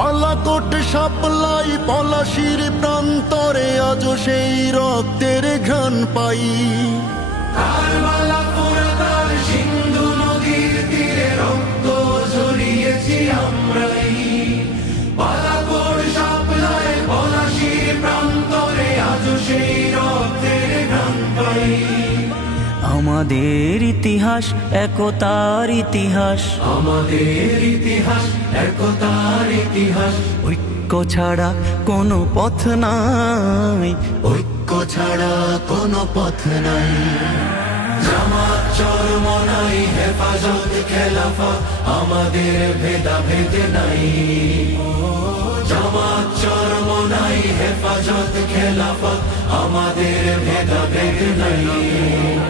পালাকোট সাপলাই পলাশির প্রান্তরে আজ সেই রক্তের ঘ্রাণ পাই। কারবালা পুরাতার সিন্ধু নদীর আমাদের ইতিহাস একতার ইতিহাস। আমাদের ইতিহাস একতার ইতিহাস। ঐক্য ছাড়া কোনো পথ নাই। ঐক্য ছাড়া কোনো পথ নাই। জামাত চরমনাই হেফাজত খেলাফা আমাদের ভেদাভেদ নাই। জামাত চরমনাই হেফাজত খেলাফা আমাদের ভেদাভেদ নাই।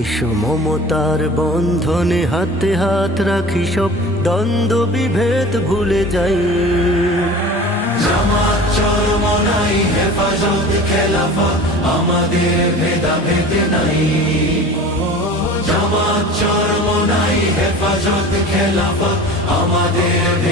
এসো মমতার বন্ধনে হাতে হাত রাখি সব দ্বন্দ্ব বিভেদ ভুলে যাই। আমাদের ভেদাভেদ নাই। আমাদের